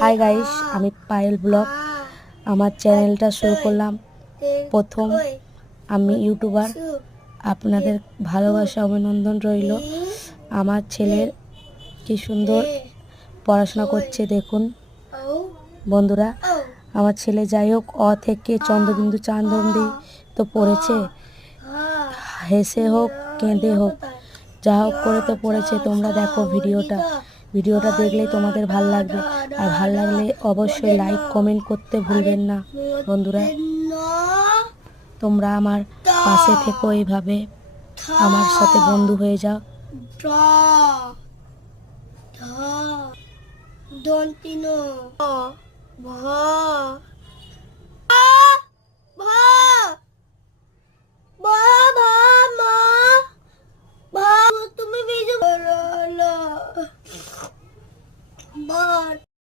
Hi guys, আমি Payel blog. আমার চ্যানেলটা শুরু করলাম প্রথম। আমি ইউটিউবার। আপনাদের ভালোবাসা অভিনন্দন রইল। আমার ছেলের কি সুন্দর পড়াশোনা করছে দেখুন বন্ধুরা। আমার ছেলে যাই হোক অ থেকে চন্দ্রবিন্দু চাঁদবন্দি তো পড়েছে, হেসে হোক কেঁদে হোক যা হোক করে তো পড়েছে। তোমরা দেখো ভিডিওটা দেখলেই তোমাদের ভাল লাগবে। আর ভাল লাগলে অবশ্যই লাইক কমেন্ট করতে ভুলবেন না বন্ধুরা। তোমরা আমার পাশে থেকো, এইভাবে আমার সাথে বন্ধু হয়ে যাও। দন্তিনো ভ